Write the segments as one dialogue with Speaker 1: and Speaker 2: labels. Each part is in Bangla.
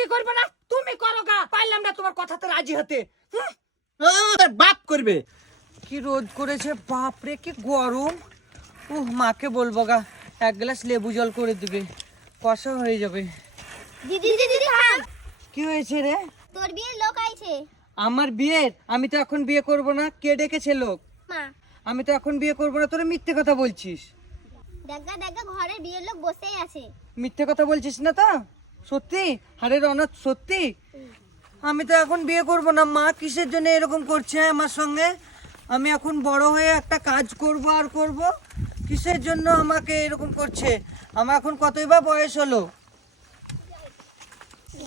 Speaker 1: আমি করব না তুমি করো গা। পারলাম না তোমার কথাতে রাজি হতে।
Speaker 2: বাপ করবে।
Speaker 1: কি রোদ করেছে বাপরে কি গরম। উহ মাকে বলব গা এক গ্লাস লেবু জল করে দিবে কষা হয়ে যাবে।
Speaker 3: দিদি দিদি থাম
Speaker 1: কি হয়েছে রে?
Speaker 3: তোর বিয়ের লোক আইছে।
Speaker 1: আমার বিয়ের? আমি তো এখন বিয়ে করব না কে ডেকেছে লোক?
Speaker 3: মা।
Speaker 1: আমি তো এখন বিয়ে করব না তোরা মিথ্যে কথা বলছিস।
Speaker 3: দেখা দেখা ঘরের বিয়ের লোক বসেই আছে।
Speaker 1: মিথ্যে কথা বলছিস না তো? সত্যি? হারের অনাথ সত্যি? আমি তো এখন বিয়ে করব না। মা কিসের জন্য এরকম করছে আমার সঙ্গে? আমি এখন বড় হয়ে একটা কাজ করব আর করব। কিসের জন্য আমাকে এরকম করছে? আমার এখন কতই বা বয়স হলো?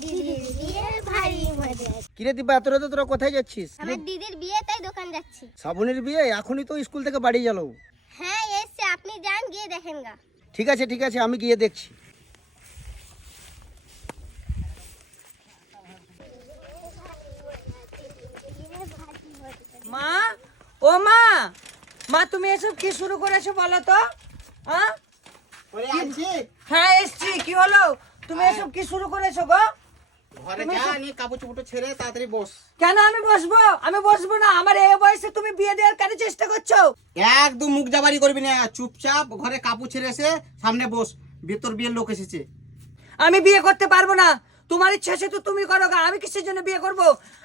Speaker 3: দিদির বিয়ে ভারী
Speaker 2: কিরে দিবা এত রাতে তোরা কোথায় যাচ্ছিস?
Speaker 3: আমার দিদির বিয়ে তাই দোকান যাচ্ছি।
Speaker 2: শ্রাবণীর বিয়ে? এখনই তো স্কুল থেকে বাড়ি গেল।
Speaker 3: হ্যাঁ এসছে। আপনি যান গিয়ে দেখেন গা।
Speaker 2: ঠিক আছে ঠিক আছে আমি গিয়ে দেখছি।
Speaker 1: মা ও মা মা তুমি এসব কি শুরু করেছ বলো তো? হ্যাঁ হ্যাঁ এসছি কি হলো? তুমি এসব কি শুরু করেছ গো?
Speaker 2: ঘরে যা নিয়ে কাপড় চুপড় ছেড়ে তাড়াতাড়ি বস।
Speaker 1: কেন আমি বসবো? আমি বসবো না। আমার এই বয়সে তুমি বিয়ে দেওয়ার কেন চেষ্টা করছ?
Speaker 2: একদম মুখ জাবারি করবি না চুপচাপ ঘরে কাপড় ছেড়ে এসে সামনে বস। ভেতর বিয়ের লোক এসেছে।
Speaker 1: আমি বিয়ে করতে পারব না। তোমার ইচ্ছা আছে তো তুমি করো গা আমি কিসের জন্য বিয়ে করব?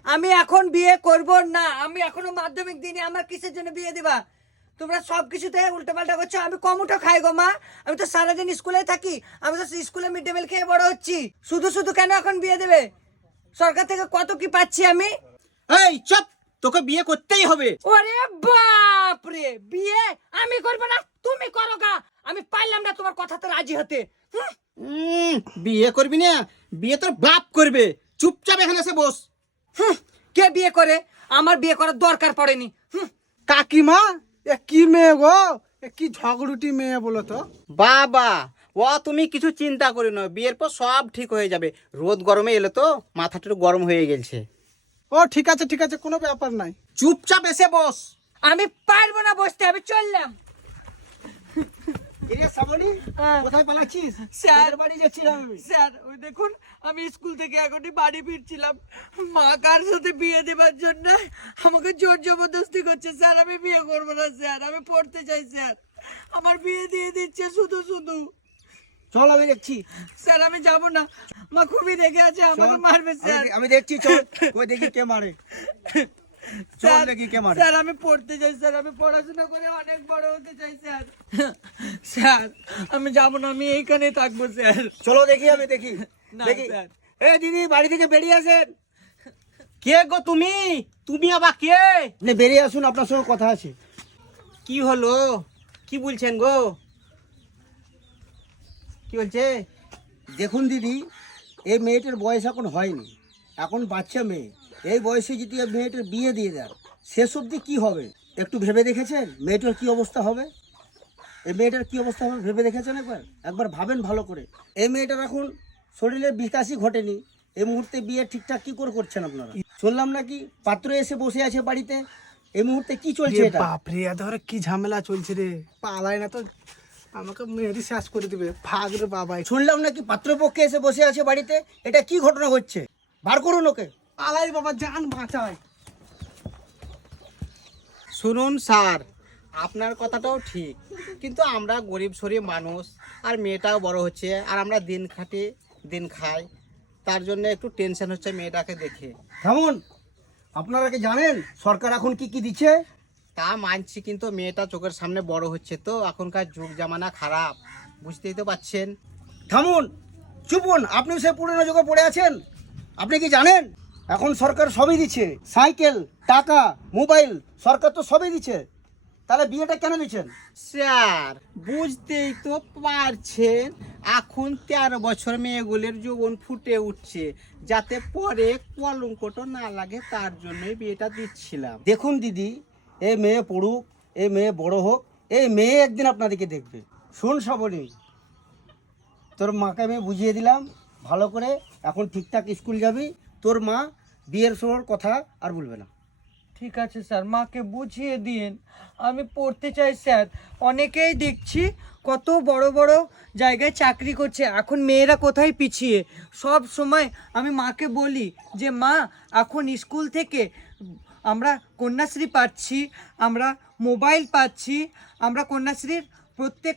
Speaker 1: আমি এখন বিয়ে করব না আমি এখনও মাধ্যমিক দিনে আমার কিসের জন্য বিয়ে দিবা? তোমরা সব কিছুতে উল্টো পাল্টা করছ আমি কম উঠো খাই গো মা। আমি তো সারাদিন স্কুলে থাকি আমি তো স্কুলে মিড ডে মিল খেয়ে বড় হচ্ছি। শুধু শুধু কেন এখন বিয়ে দেবে? সরকার থেকে কত কি পাচ্ছি আমি?
Speaker 2: এই চুপ! তোকে বিয়ে করতেই হবে।
Speaker 1: ওরে বাপ রে বিয়ে আমি করব না তুমি করো গা। আমি পারলাম না তোমার কথাতে রাজি হতে
Speaker 2: বিয়ে করবি না? বিয়ে তোর বাপ করবে। চুপচাপ এখানে এসে বস।
Speaker 1: হুঁ, কে বিয়ে করে? আমার বিয়ে করার দরকার পড়েনি। হুঁ,
Speaker 4: কাকিমা এ কি মেয়ে গো? এ কি ঝগড়ুটি মেয়ে বলো তো?
Speaker 2: বাবা ও তুমি কিছু চিন্তা করি না। বিয়ের পর সব ঠিক হয়ে যাবে। রোদ গরমে এলো তো মাথাটা একটু গরম হয়ে গেছে
Speaker 4: ও ঠিক আছে ঠিক আছে কোনো ব্যাপার নাই।
Speaker 2: চুপচাপ এসে বস।
Speaker 1: আমি পারব না বসতে আমি চললাম
Speaker 2: শ্রাবণী
Speaker 1: হ্যাঁ।
Speaker 2: কোথায় পালাচ্ছিস
Speaker 1: স্যার
Speaker 2: তোদের বাড়ি যাচ্ছিলাম আমি?
Speaker 1: স্যার ওই দেখুন আমি স্কুল থেকে এখনই বাড়ি ফিরছিলাম। মা কার সাথে বিয়ে দেবার জন্য আমাকে জোর জবরদস্তি করছে। স্যার আমি বিয়ে করব না স্যার আমি পড়তে চাই স্যার। আমার বিয়ে দিয়ে দিচ্ছে শুধু শুধু।
Speaker 2: চল আমি দেখছি।
Speaker 1: স্যার আমি যাব না। মা খুবই রেগে আছে আমাকে মারবে স্যার।
Speaker 2: আমি- দেখছি চল। ওই দেখি কে মারে।
Speaker 1: স্যার
Speaker 2: দেখি কে
Speaker 1: স্যার আমি পড়তে চাই স্যার আমি পড়াশোনা করে অনেক বড় হতে চাই স্যার। স্যার আমি যাব না আমি এইখানেই থাকব স্যার।
Speaker 2: চলো দেখি আমি দেখি। দেখি। এ দিদি বাড়ি থেকে বেরিয়ে আসেন। কে গো তুমি? তুমি আবার কে? বেরিয়ে আসুন আপনার সঙ্গে কথা আছে। কি হলো? কি বলছেন গো? কি বলছে? দেখুন দিদি এই মেয়েটার বয়স এখন হয়নি। এখন বাচ্চা মেয়ে। এই বয়সে যদি মেয়েটার বিয়ে দিয়ে দেন শেষ অবধি কি হবে? একটু ভেবে দেখেছেন মেয়েটার কি অবস্থা হবে? এই মেয়েটার কি অবস্থা হবে ভেবে দেখেছেন একবার? একবার ভাবেন ভালো করে। এই মেয়েটার এখন শরীরের বিকাশই ঘটেনি। এই মুহূর্তে বিয়ে ঠিকঠাক কি করে করছেন আপনারা? শুনলাম নাকি পাত্র এসে বসে আছে বাড়িতে। এই মুহূর্তে কি চলছে এটা?
Speaker 4: বাপরে ধরে কি ঝামেলা চলছে রে? পালায় না তো। আমাকে মেয়েরই শেষ করে দিবে। ভাগ রে বাবাই।
Speaker 2: শুনলাম নাকি পাত্রপক্ষে এসে বসে আছে বাড়িতে। এটা কি ঘটনা হচ্ছে? বার করুন ওকে।
Speaker 4: পালাই বাবা যান বাঁচায়
Speaker 2: শুনুন স্যার আপনার কথাটাও ঠিক। কিন্তু আমরা গরিব শরীর মানুষ আর মেয়েটাও বড় হচ্ছে আর আমরা দিন খাটি দিন খাই। তার জন্য একটু টেনশন হচ্ছে মেয়েটাকে দেখে। থামুন আপনারা কি জানেন সরকার এখন কি কি দিচ্ছে? তা মানছি কিন্তু মেয়েটা চোখের সামনে বড় হচ্ছে তো এখনকার যুগ জামানা খারাপ। বুঝতেই তো পাচ্ছেন? থামুন চুপুন আপনি সে পুরনো যুগে পড়ে আছেন। আপনি কি জানেন? এখন সরকার সবই দিচ্ছে। সাইকেল টাকা মোবাইল সরকার তো সবই দিচ্ছে। তাহলে বিয়েটা কেন দিচ্ছেন? স্যার বুঝতেই তো পারছেন এখন তেরো বছর মেয়েগুলির জীবন ফুটে উঠছে যাতে পরে কলঙ্কটা না লাগে তার জন্যই বিয়েটা দিচ্ছিলাম। দেখুন দিদি এই মেয়ে পড়ুক এই মেয়ে বড় হোক এই মেয়ে একদিন আপনাদেরকে দেখবে। শুন সবরই তোর মাকে আমি বুঝিয়ে দিলাম ভালো করে এখন ঠিকঠাক স্কুল যাবি তোর মা বিয়ের সময় কথা আর বলবে না।
Speaker 1: ঠিক আছে স্যার, মাকে বুঝিয়ে দিন। আমি পড়তে চাই স্যার। অনেকেই দেখছি কত বড় বড় জায়গায় চাকরি করছে। এখন মেয়েরা কোথায় পিছিয়ে? সব সময় আমি মাকে বলি যে, মা, এখন স্কুল থেকে আমরা কন্যাশ্রী পাচ্ছি, আমরা মোবাইল পাচ্ছি, আমরা কন্যাশ্রীর প্রত্যেক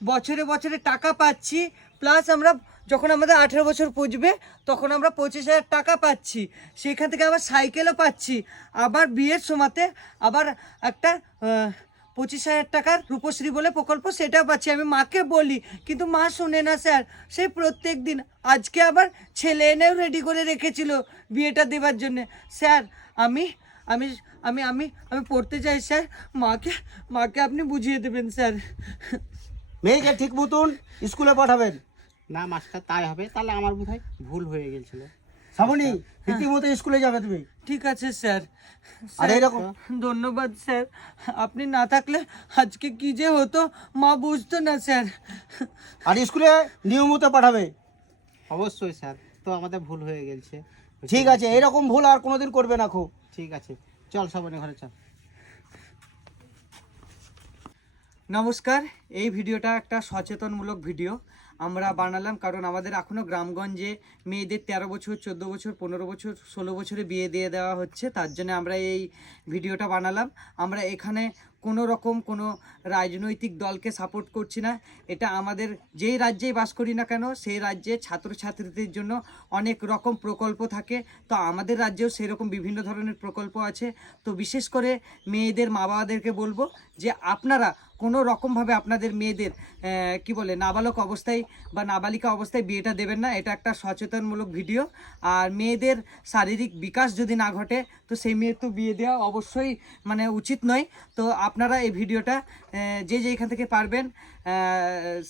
Speaker 1: বছরে বছরে টাকা পাচ্ছি, প্লাস আমরা যখন আমাদের আঠেরো বছর পুজবে তখন আমরা পঁচিশ হাজার টাকা পাচ্ছি। সেখান থেকে আবার সাইকেলও পাচ্ছি। আবার বিয়ের সময়তে আবার একটা পঁচিশ হাজার টাকার রূপশ্রী বলে প্রকল্প সেটাও পাচ্ছি। আমি মাকে বলি, কিন্তু মা শোনে না স্যার। সে প্রত্যেক দিন, আজকে আবার ছেলে এনেও রেডি করে রেখেছিল বিয়েটা দেবার জন্যে। স্যার, আমি আমি আমি আমি আমি পড়তে চাই স্যার। মাকে মাকে আপনি বুঝিয়ে দেবেন স্যার।
Speaker 5: মেয়েকে ঠিক মতন স্কুলে পাঠাবেন।
Speaker 2: না মাস্টার তাই হবে তাহলে আমার বোধ ভুল হয়ে গেছিল।
Speaker 5: শ্রাবণী রীতিমতো স্কুলে যাবে তুমি।
Speaker 1: ঠিক আছে স্যার।
Speaker 5: আর এরকম
Speaker 1: ধন্যবাদ স্যার। আপনি না থাকলে আজকে কি যে হতো মা বুঝতো না স্যার।
Speaker 5: আর স্কুলে নিয়মিত পাঠাবে।
Speaker 2: অবশ্যই স্যার। তো আমাদের ভুল হয়ে গেছে।
Speaker 5: ঠিক আছে এরকম ভুল আর কোনোদিন করবে না খুব।
Speaker 2: ঠিক আছে। চল সবাই ঘরে চল।
Speaker 1: নমস্কার এই ভিডিওটা একটা সচেতনমূলক ভিডিও। আমরা বানালাম, কারণ আমাদের এখনও গ্রামগঞ্জে মেয়েদের তেরো বছর, চোদ্দ বছর, পনেরো বছর, ষোলো বছরে বিয়ে দিয়ে দেওয়া হচ্ছে। তার জন্য আমরা এই ভিডিওটা বানালাম। আমরা এখানে কোনো রকম কোনো রাজনৈতিক দলকে সাপোর্ট করছি না। এটা আমাদের যেই রাজ্যেই বাস করি না কেন, সেই রাজ্যে ছাত্রছাত্রীদের জন্য অনেক রকম প্রকল্প থাকে। তো আমাদের রাজ্যেও সেরকম বিভিন্ন ধরনের প্রকল্প আছে। তো বিশেষ করে মেয়েদের মা বাবাদেরকে বলব যে আপনারা কোনো রকমভাবে আপনাদের মেয়েদের কি বলে নাবালক অবস্থায় বা নাবালিকা অবস্থায় বিয়েটা দেবেন না এটা একটা সচেতনমূলক ভিডিও। আর মেয়েদের শারীরিক বিকাশ যদি না ঘটে তো সেই মেয়ের তো বিয়ে দেওয়া অবশ্যই মানে উচিত নয়। তো আপনারা এই ভিডিওটা আহ, যে যেখান থেকে পারবেন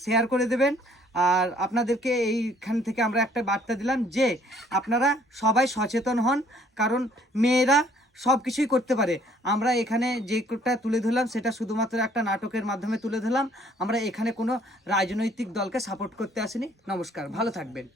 Speaker 1: শেয়ার করে দেবেন। আর আপনাদেরকে এইখান থেকে আমরা একটা বার্তা দিলাম যে আপনারা সবাই সচেতন হন কারণ মেয়েরা সব কিছুই করতে পারে। আমরা এখানে যেটা তুলে ধরলাম, সেটা শুধুমাত্র একটা নাটকের মাধ্যমে তুলে ধরলাম। আমরা এখানে কোনো রাজনৈতিক দলকে সাপোর্ট করতে আসিনি। নমস্কার, ভালো থাকবেন।